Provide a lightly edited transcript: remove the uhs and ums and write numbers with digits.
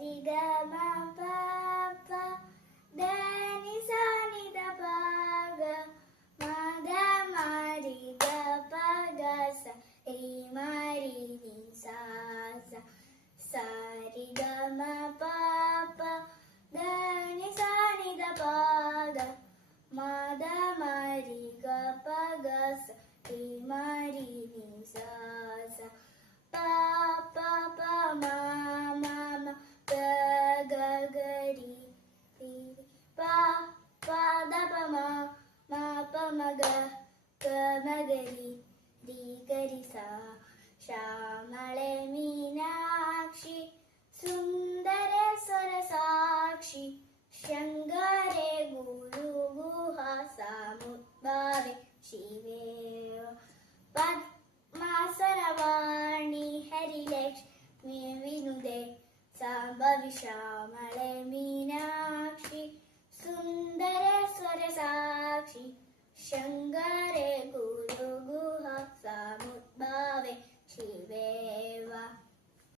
രി ഗ മ പ പ ധ നി സ നി ധ പ ഗ മ ധ മ രി ഗ പ ഗ സ രി മ രി നി സ സ സ രി ഗ മ പ പ ധ നി സ നി ധ പ ഗ മ ധ മ രി ഗ പ ഗ സ രി മ രി നി സ സ പ പ പ മ മ മ ഗ ഗ ഗ രി രി പ പ ധ പ മ മ പ മ ഗ ഗ മ ഗ രി രി ഗ രി സ ശ്യാമളെ മീനാക്ഷി സുന്ദര സ്വരസാക്ഷി ശങ്കരെ ഗുരു ഗുഹ സമുദ്ഭവേ ശിവേ പദ്മാസനവാണി ഹരിലക്ഷ്മി വിനുദേ സാംബവി ശ്യാമളെ മീനാക്ഷി സുന്ദര സ്വരസാക്ഷി ശങ്കര